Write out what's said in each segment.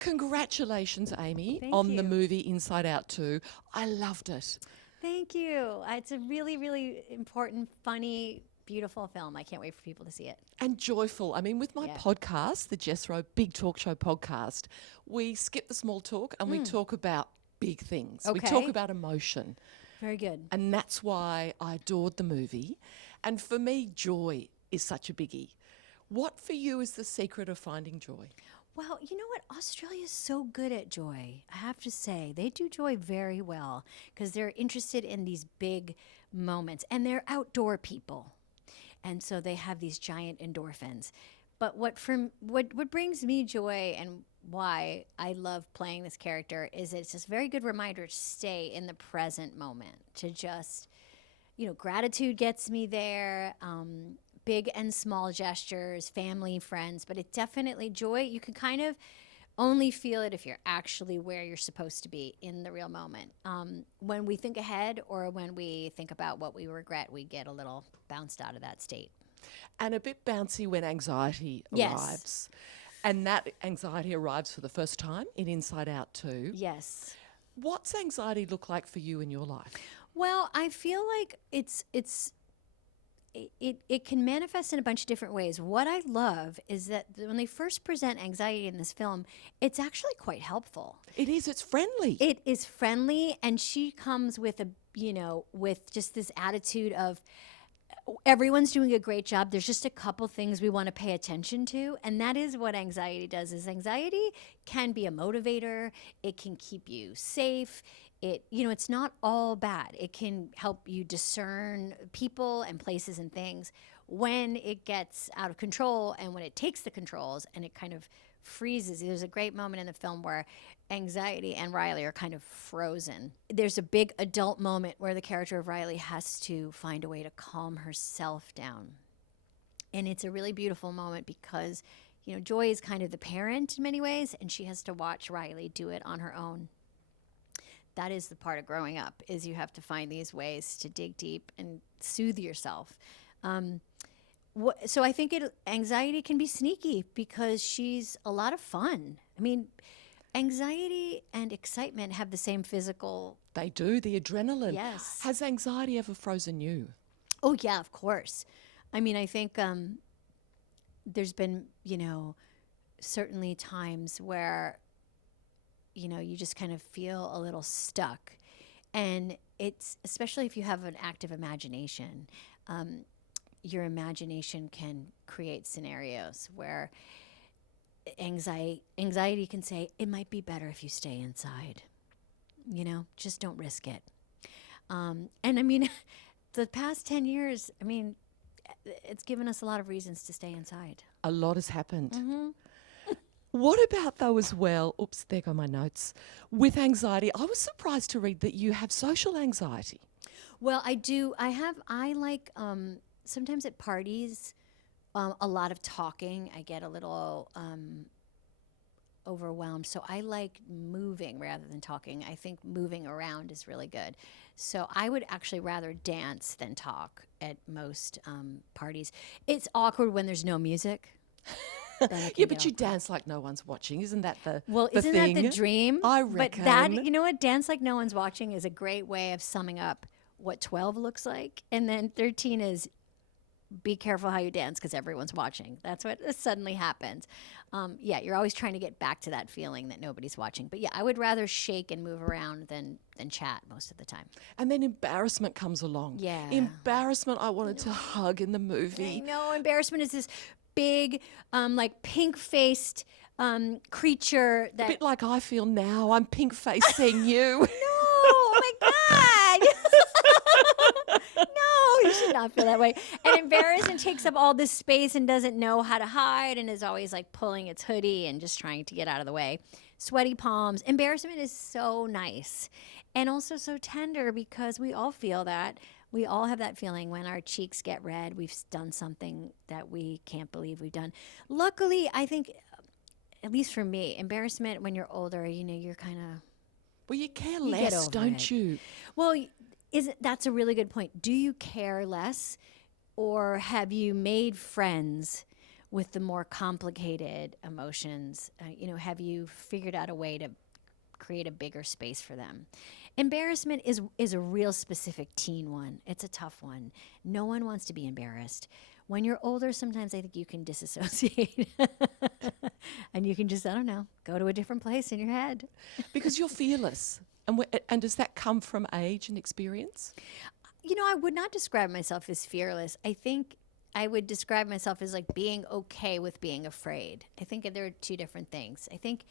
Congratulations, Amy, Thank on the you. movie Inside Out 2. I loved it. Thank you. It's a really, really important, funny, beautiful film. I can't wait for people to see it. And joyful. I mean, with my Yeah. podcast, the Jess Rowe Big Talk Show podcast, we skip the small talk and we talk about big things. We talk Okay. about emotion. Very good. And that's why I adored the movie. And for me, joy is such a biggie. What for you is the secret of finding joy? Well, you know what? Australia is so good at joy. I have to say, they do joy very well because they're interested in these big moments and they're outdoor people. And so they have these giant endorphins. But what brings me joy and why I love playing this character is it's this very good reminder to stay in the present moment, to just, gratitude gets me there. Big and small gestures, family, friends, but it definitely joy. You can kind of only feel it if you're actually where you're supposed to be in the real moment. When we think ahead or when we think about what we regret, we get a little bounced out of that state. And a bit bouncy when anxiety Yes. arrives. And that anxiety arrives for the first time in Inside Out 2. Yes. What's anxiety look like for you in your life? Well, I feel like it can manifest in a bunch of different ways. What I love is that when they first present anxiety in this film, it's actually quite helpful. It is, it's friendly. It is friendly, and she comes with with just this attitude of everyone's doing a great job. There's just a couple things we want to pay attention to, and that is what anxiety does. Is anxiety can be a motivator. It can keep you safe. It's not all bad. It can help you discern people and places and things when it gets out of control and when it takes the controls and it kind of freezes. There's a great moment in the film where anxiety and Riley are kind of frozen. There's a big adult moment where the character of Riley has to find a way to calm herself down. And it's a really beautiful moment because, Joy is kind of the parent in many ways, and she has to watch Riley do it on her own. That is the part of growing up, is you have to find these ways to dig deep and soothe yourself. So I think anxiety can be sneaky because she's a lot of fun. I mean, anxiety and excitement have the same physical. They do, the adrenaline. Yes. Has anxiety ever frozen you? Oh, yeah, of course. I mean, I think there's been, certainly times where, you just kind of feel a little stuck. And it's, especially if you have an active imagination, your imagination can create scenarios where anxiety can say, it might be better if you stay inside. Just don't risk it. And I mean, the past 10 years, it's given us a lot of reasons to stay inside. A lot has happened. Mm-hmm. What about, though, as well, oops, there go my notes, with anxiety, I was surprised to read that you have social anxiety. Well, I do. I like, sometimes at parties, a lot of talking. I get a little overwhelmed. So I like moving rather than talking. I think moving around is really good. So I would actually rather dance than talk at most parties. It's awkward when there's no music. Yeah, but you dance like no one's watching. Isn't that the Isn't thing? that the dream? I reckon. But that, dance like no one's watching is a great way of summing up what 12 looks like. And then 13 is be careful how you dance because everyone's watching. That's what suddenly happens. You're always trying to get back to that feeling that nobody's watching. But yeah, I would rather shake and move around than chat most of the time. And then embarrassment comes along. Yeah. Embarrassment I wanted to hug in the movie. I know, embarrassment is this big, like pink-faced creature that... A bit like I feel now. I'm pink-faced seeing you. No, oh my God. No, you should not feel that way. And embarrassment takes up all this space and doesn't know how to hide and is always like pulling its hoodie and just trying to get out of the way. Sweaty palms. Embarrassment is so nice and also so tender because we all feel that. We all have that feeling when our cheeks get red. We've done something that we can't believe we've done. Luckily, I think, at least for me, embarrassment when you're older, you're kind of... Well, you care You get less, over don't it. you? Well, that's a really good point. Do you care less, or have you made friends with the more complicated emotions? Have you figured out a way to create a bigger space for them? Embarrassment is a real specific teen one. It's a tough one. No one wants to be embarrassed. When you're older, sometimes I think you can disassociate and you can just, I don't know, go to a different place in your head. Because you're fearless. And does that come from age and experience? I would not describe myself as fearless. I think I would describe myself as like being okay with being afraid. I think there are two different things. I think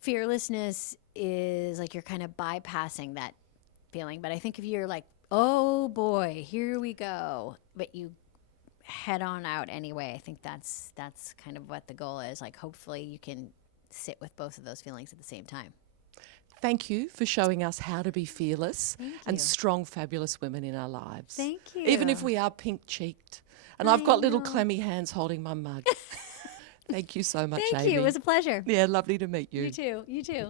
fearlessness is like you're kind of bypassing that feeling. But I think if you're like, oh boy, here we go, but you head on out anyway, I think that's kind of what the goal is. Like, hopefully you can sit with both of those feelings at the same time. Thank you for showing us how to be fearless Thank and you. strong, fabulous women in our lives. Thank you. Even if we are pink-cheeked. And I I've got little know. clammy hands holding my mug. Thank you so much, Thank Amy. you. It was a pleasure. Yeah, lovely to meet you. You too. You too.